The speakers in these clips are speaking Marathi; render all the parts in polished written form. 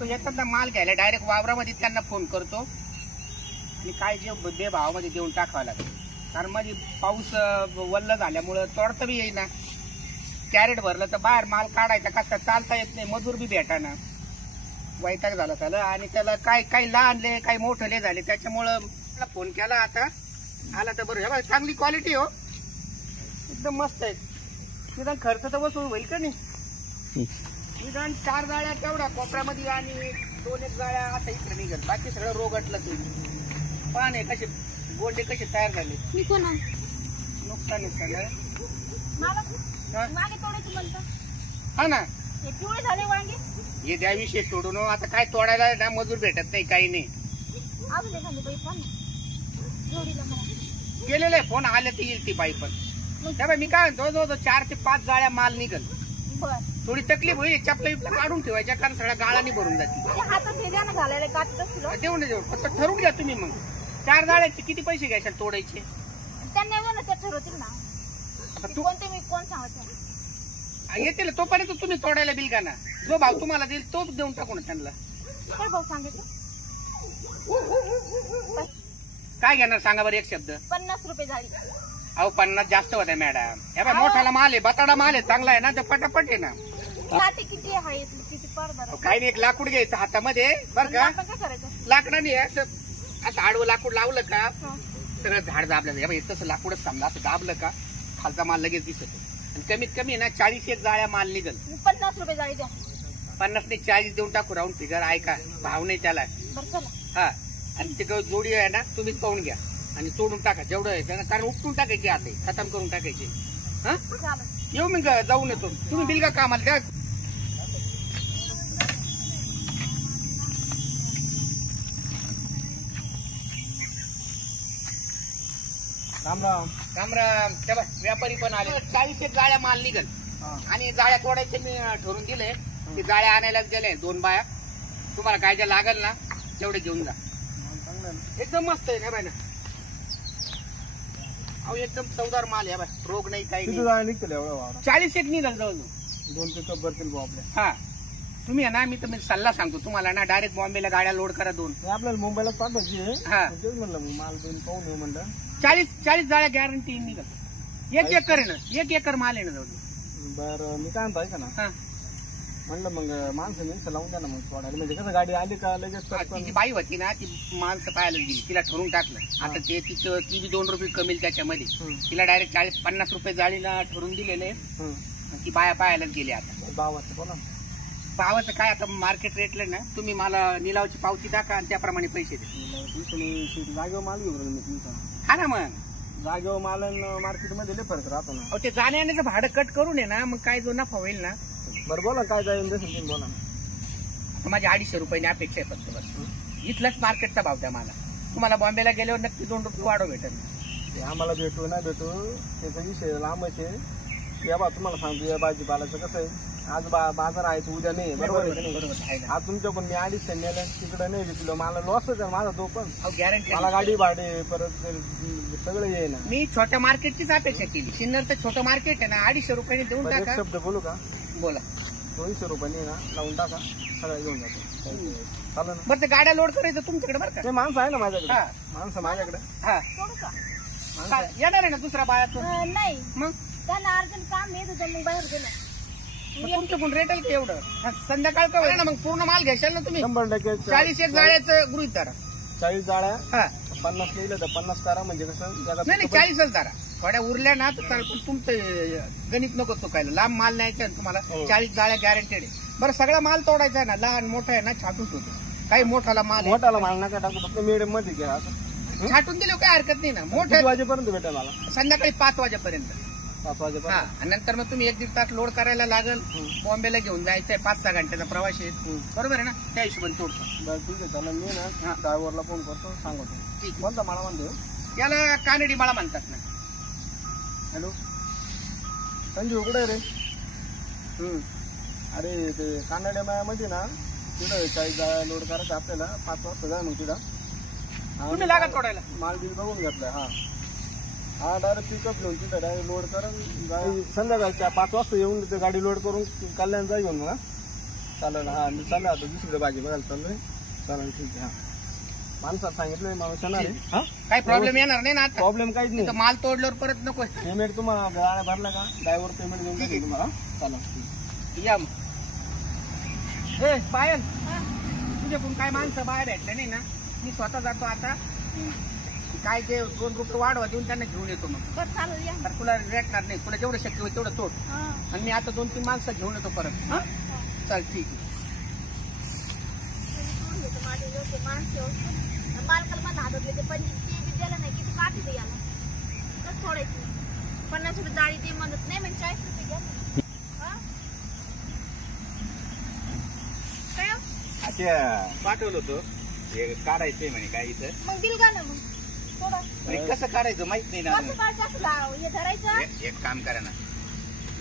येतात ना माल घ्यायला डायरेक्ट वावरामध्ये त्यांना फोन करतो आणि काय जे भावामध्ये देऊन टाकावं लागेल. कारण मध्ये पाऊस वल्ल झाल्यामुळं तोडता बी येईना. कॅरेट भरलं तर बाहेर माल काढायचा कसा चालता येत नाही, मजूर बी भेटाना. वैताग झाला त्याला आणि त्याला काही लहानले काही मोठले झाले. त्याच्यामुळं मला फोन केला. आता आला तर बरं. चांगली क्वालिटी हो, एकदम मस्त आहे. निदान खर्च तर वसूल होईल का नाही. निदान 4 जाळ्या तेवढा कोपऱ्यामध्ये आणि 2-1 जाळ्या आता इकडे निघेल. बाकी सगळं रोगटलं ते. पाने कसे गोंडे कसे तयार झाले. नुकसान झालं हा ना. हे द्या विषय सोडून आता काय तोडायला ना मजूर भेटत नाही, काही नाही. केलेलं आहे फोन, आले तर येईल ती बाई. पण त्यामुळे मी काय म्हणतो, जवळ 4 ते 5 जाळ्या माल निघल. थोडी तकलीफ होईल, चपला बिपला काढून ठेवायच्या कारण सगळ्या गाळाने भरून जातील. देऊ ना देऊ, फक्त ठरवून घ्या तुम्ही. मग 4 जाळ्याचे किती पैसे घ्यायचे तोडायचे ठरवतील ना. कोण सांगत येतील तोपर्यंत तुम्ही तोडायला बिल का ना. जो भाव तुम्हाला देईल तो देऊन टाकू ना त्यांना. काय भाव सांगितलं? काय घेणार सांगा बरं एक शब्द. 50 रुपये जाळी. अहो 50 जास्त होत्या मॅडम. हे बाय मोठाला माल आहे, बटाडा माल आहे, चांगला आहे ना, तर पटापट आहे ना. किती आहे किती पडदा? काही नाही, एक लाकूड घ्यायचं हातामध्ये बरं का. काय करायचं? लाकडाने असं आडवं लाकूड लावलं का सगळं झाड दाबलं. तसं लाकूडच समजा असं दाबलं का खालचा माल लगेच दिसतो. आणि कमीत कमी ना 40 जाळ्या माल निघल. 50 रुपये जाळी द्या. 50 ने 40 देऊन टाकू. राऊंड फिगर ऐका, भाव नाही त्याला. हा आणि ते जोडी आहे ना तुम्हीच पाहून घ्या आणि तोडून टाका जेवढं आहे त्यानं. कारण उपटून टाकायचे आता, खतम करून टाकायचे. हा येऊ मी जाऊन येतो. तुम्ही बिल का कामाला द्या. राम राम. राम राम. तेव्हा व्यापारी पण आले. 40 जाळ्या माल निघल आणि जाळ्या तोडायचे मी ठरवून दिले. ते जाळ्या आणायलाच गेले 2 बाया. तुम्हाला काय ज्या लागल ना तेवढे घेऊन जा. एकदम मस्त आहे ना बाय ना. अहो एकदम चवदार माल आहे बाय. रोग नाही काही नाही. 40 निघाल जवळ 2 पिकअप भरतील आपल्या. हा तुम्ही आहे ना, मी तर सल्ला सांगतो तुम्हाला ना, डायरेक्ट बॉम्बेला गाड्या लोड करा 2. आपल्याला मुंबईला पाठवायची. हा तेच म्हणलं माल देऊन पाहून येऊ म्हणलं. 40 जाळ्या गॅरंटी निघाल. 1 एकर आहे ना, 1 एकर माल आहे ना जवळ. बरं मी काय म्हणतो ऐका ना. हा म्हणलं मग माणसं लावून द्या ना मग तोडायला. म्हणजे कसं गाडी आली का लगेच. तिची बाई होती ना, ती माणसं पाहायला गेली, तिला ठरवून टाकलं. आता ते तिचं ती बी 2 रुपये कमी त्याच्यामध्ये. तिला डायरेक्ट 40-50 रुपये जाळीला ठरवून दिलेले. ती बाया पाहायला गेली. आता भावाचं बोला. भावाचं काय आता मार्केट रेटला ना, तुम्ही मला निलावची पावती टाका आणि त्याप्रमाणे पैसे दे. जागेवर माल घेऊन तुमचा. हा ना मग जागेवर माल मार्केटमध्ये लय फरक राहतो ना. ते जाण्याचं भाडं कट करून आहे ना, मग काय जो नफा होईल ना. बरं बोला काय जाईल देशील बोला. माझ्या 250 रुपयाने अपेक्षा आहे फक्त बस. इथलाच मार्केटचा भाव द्या मला. तुम्हाला बॉम्बेला गेल्यावर नक्की 2 रुपये वाढव भेटेल. आम्हाला भेटू नाही भेटू त्याचा विषय लांबच आहे. या बा तुम्हाला सांगतो, या भाजीपालाचं कसं आहे, आज बाजार आहे उद्या नाही. बरोबर आहे. आज तुमच्याकडून मी 250 नेलं, तिकडे नाही विकलं, मला लॉसच आहे माझा तो. पण गॅरंटी मला गाडी भाडे परत सगळं येईल ना. मी छोट्या मार्केटचीच अपेक्षा केली. सिन्नरचं छोटं मार्केट आहे ना, 250 रुपयाने देऊन टाका. शब्द बोलू का? बोला. 200 रुपयांनी ना लावून टाका, सगळं घेऊन जातो. चालेल ना. बरं ते गाड्या लोड करायचं तुमच्याकडे बरं का. ते माणसं आहे ना माझ्याकडे. माणसं माझ्याकडे. हा येणार आहे ना दुसऱ्या बाळाचं. नाही मग त्यांना अर्जंट काम आहे तर मग बाहेर गेलं. तुमच्याकडून रेट आहे एवढं. संध्याकाळ का ना मग पूर्ण माल घ्याल ना तुम्ही. 100% 40 जाळ्याचं गृहित धरा. 40 जाळ्या. हा 50 लिहिलं तर 50 करा. म्हणजे कसं नाही 40च धरा. थोड्या उरल्या ना तर चाल. पण तुमचं गणित नको चुकायला. लांब माल न्यायचा आहे तुम्हाला. 40 जाळ्या गॅरंटेड आहे. बरं सगळा माल तोडायचा आहे ना, लहान मोठा आहे ना, छाटून ठेवतो. काही मोठाला माल मोठाला माल नका टाकू, फक्त मिडियम मध्ये घ्या. छाटून दिलं काय हरकत नाही ना. मोठ्या वाजेपर्यंत भेटेल मला. संध्याकाळी 5 वाजेपर्यंत. 5 वाजेपर्यंत. हा नंतर मग तुम्ही 1-1.5 तास लोड करायला लागल. बॉम्बेला घेऊन जायचंय. 5-6 घंट्याचा प्रवास आहे. बरोबर आहे ना, त्या हिशोबाने तोडतो. बरं ठीक आहे. त्याला मी ना ड्रायव्हरला फोन करतो, सांगतो. ठीक. कोणता मला म्हणतो? याला कानडी माळा म्हणतात ना. हॅलो संजू उघडे रे. अरे ते कानड्या मायामध्ये ना तिथं 40 जाळ्या लोड करायचं आपल्याला. 5 वाजता जा मग तिथं. तुम्ही लागा तोडायला. माल बिल बघून घेतलाय. हा डायरेक्ट पिकअप घेऊन तिथं डायरेक्ट लोड करून संध्याकाळच्या 5 वाजता येऊन गाडी लोड करून कल्याण जा घेऊन. मग चालेल. हा मी चालू आता दुसरीकडे भाजी बघायला चाललोय. चालेल ठीक आहे. हा माणसात सांगितलंय माणूस येणार आहे. हा काही प्रॉब्लेम येणार नाही ना आता. प्रॉब्लेम काहीच नाही. तर माल तोडल्यावर परत नको पेमेंट तुम्हाला गाड्या भरला का ड्रायव्हर पेमेंट देऊन टाकेल तुम्हाला. चालेल. या मग. ए पायल तुझ्याकडून काय माणसं बाहेर भेटले नाही ना, मी स्वतः जातो आता. काय ते 2 रुपये वाढवा देऊन त्यांना घेऊन येतो मग. बरं चालेल या. तर तुला रेटणार नाही, तुला जेवढं शक्य होईल तेवढं तोड. हा. आणि मी आता 2-3 माणसं घेऊन येतो परत. हा चल ठीक आहे. मालकाला मला हातले ते पण ते बी द्यायला नाही. किती काठी दे याला कसं सोडायचं. 50 रुपये जाळी दे म्हणत नाही, म्हणजे 40 रुपये घ्या. हा? काय हो? अच्छा पाठवलं होतं हे काढायचंय म्हणे काय इथं. मग दिल का ना मग सोडा. आणि कसं काढायचं माहित नाही ना. कसं काढायचं असं हे धरायचं. एक काम करा ना,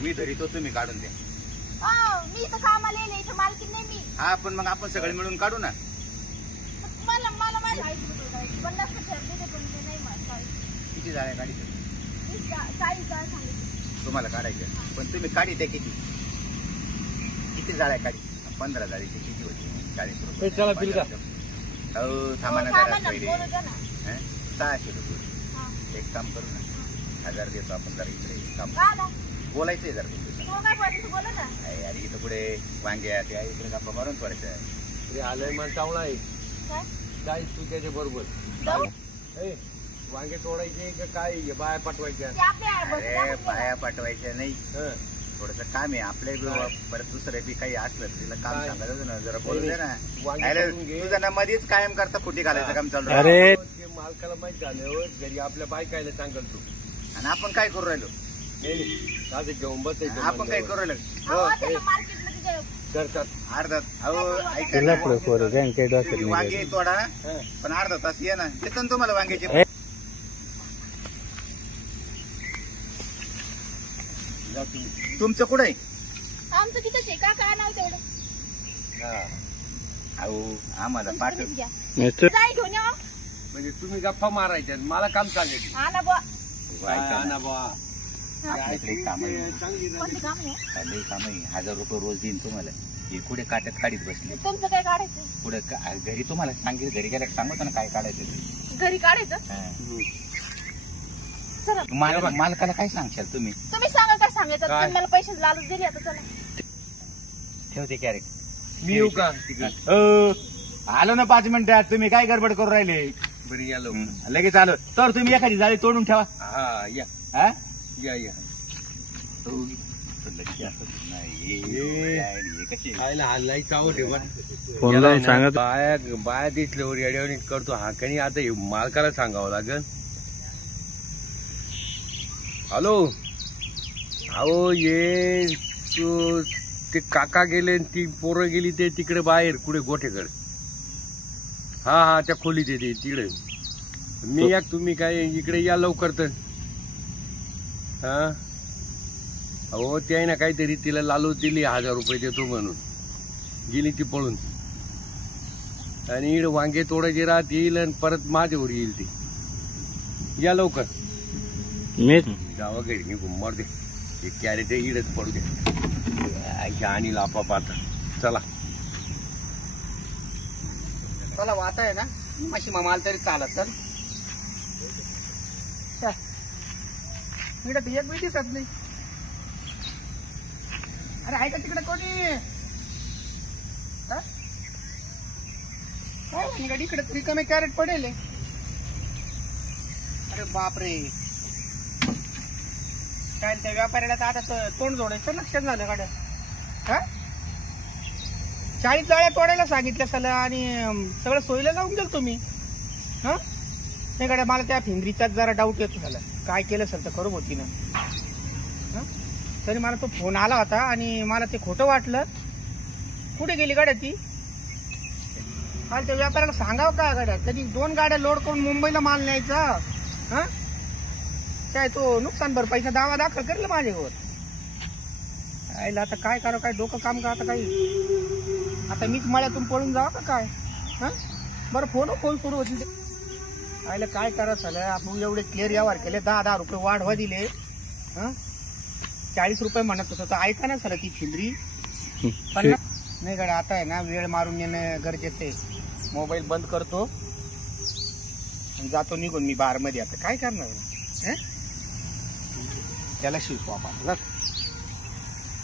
मी धरितो तुम्ही काढून द्या. मी इथं कामाला येईल, इथं मालकीन नाही मी. हा पण मग आपण सगळे मिळून काढू ना. मला मला माझ्या 40 रुपये जायचे. 50 रुपये दिले पण ते नाही मला 40. किती जाळ्या काढायच्या 40 जाळ सांगितलं. तुम्हाला काढायच्या, पण तुम्ही काढी त्या किती जाळ्या काढी. 15 जाळीचे किती होते 40 रुपये. चला बिल का? हो थांबा ना थांबा जरा ना, पहिले. बोलू द्या ना. 600 रुपये. हा. एक काम करू ना, 1000 देतो आपण. जरा इकडे काम का आला? बोलायचंय जरा तुमचं. तू काय बोलायचं बोला ना. अरे इथं पुढे वांग्या त्या इकडे गप्पा मारून थोड्याच्या. आलंय मला चावला आहे. काय? काय तू त्याच्या बरोबर जाऊ? वांगे तोडायचे का काय बाया पाठवायच्या. ते आपल्या अरे बसल्या पाया पाठवायच्या नाही, हं. थोडस काम आहे आपल्या परत दुसरं बी काही असलं तिला काम काय? सांगायचं ना, जरा बोलू दे ना. वांगे अरे, तोडून घे. तुझं ना मध्येच कायम करता खोटी घालायचं काम चालू आहे. अरे ते मालकाला माहित झाल्यावर घरी आपल्या बायकायला सांगल तू. आणि आपण काय करू राहिलो, असं घेऊन बसायचं आपण काय करू राहिलो. अहो, त्याला मार्केटमध्ये ते करतात. अर्धा अहो ऐका ना, तुम्ही वांगे तोडा हं. पण अर्धा तास ये ना, देतो ना तुम्हाला वांग्याचे. तुमचं कुठं आहे. आमचं तिथंच आहे. का काय नाव तेवढं अहो आम्हाला पाठव. तुम्हीच घ्या. जाई घेऊन या. म्हणजे तुम्ही गप्पा मारायच्या मला काम सांगायचे. हा ना बुवा. ऐका ना, बा आपल्याकडे काम आहे. कोणतं काम आहे? लई काम आहे. 1000 रुपये रोज देईन तुम्हाला. हे कुठे काटत काढीत बसले. तुमचं काय काढायचं? पुढे घरी तुम्हाला सांगितलं, घरी गेल्या सांगतो ना काय काढायचं ते. घरी काढायचं. चला मालकाला काय सांगशाल तुम्ही. तुम्ही सांगा काय सांगायचं. काय? तुम्ही मला पैसे लालूच दिले. आता चला ठेवते कॅरेट. मी येऊ का आलो ना 5 मिनिटात. तुम्ही काय गडबड करू राहिले. बरी या लोक. लगेच आलो तर तुम्ही एखादी जाळी तोडून ठेवा. हा या हा? या या कशी खायला हल्लाई चावट आहे बा. फोन लावून सांगत बाया दिसल्यावर येड्यावर करतो हा काही. आता हे मालकाला सांगावं लागेल. हॅलो अहो ये तू ते काका गेले आणि ती पोरं गेली ते तिकडे बाहेर कुठे गोठेकडे. हा हा त्या खोलीत येते तिकडे. मी या तुम्ही काय इकडे या लवकर तर. हा अहो ते आहे ना काहीतरी तिला लालू दिली 1000 रुपये देतो म्हणून. गेली ती पळून. आणि इकडे वांगे तोडायचे राहत येईल आणि परत माझ्यावर येईल ती. या लवकर. मी जावा घरी निघून मर दे. हे कॅरेट इडच पडू दे. आणि लापा पाहता चला. चला वाता आहे ना माशी माल तरी चालत. तर एक बी दिसत नाही. अरे आहे का तिकडे कोणी. हा? काय म्हणे गाडी इकडे रिकामे कॅरेट पडेल. अरे बापरे. काय त्या व्यापाऱ्याला तर आता तोंड जोडायचं लक्षात झालं गाड्या. हा 40 जाळ्या तोडायला सांगितल्या सला आणि सगळं सोयीला जाऊन गेलो तुम्ही. हा नाही गाड्या मला त्या फिंगरीचाच जरा डाऊट येतो झाला. काय केलं सर तर खरं होती ना. तरी मला तो फोन आला होता आणि मला ते खोटं वाटलं. कुठे गेली गाड्या ती. मला त्या व्यापाऱ्याला सांगावं का गाड्या. त्यांनी 2 गाड्या लोड करून मुंबईला माल न्यायचा. हा काय तो नुकसान भरपाईचा दावा दाखल करेल माझ्यावर. आईला आता काय करावं. काय डोकं काम का आता काही. आता मीच मळ्यातून पळून जावं का काय. हा बरं फोन सुरू होती. आईला काय करा झालं. आपण एवढे क्लिअर व्यवहार केले. 10 रुपये वाढवा दिले. हा 40 रुपये म्हणत होतं तर ऐका ना सर ती फिंदरी 50 नाही गाड्या आता आहे ना वेळ मारून येणं गरजेचं आहे. मोबाईल बंद करतो आणि जातो निघून मी बारमध्ये. आता काय करणार हं? त्याला शिकू आपण.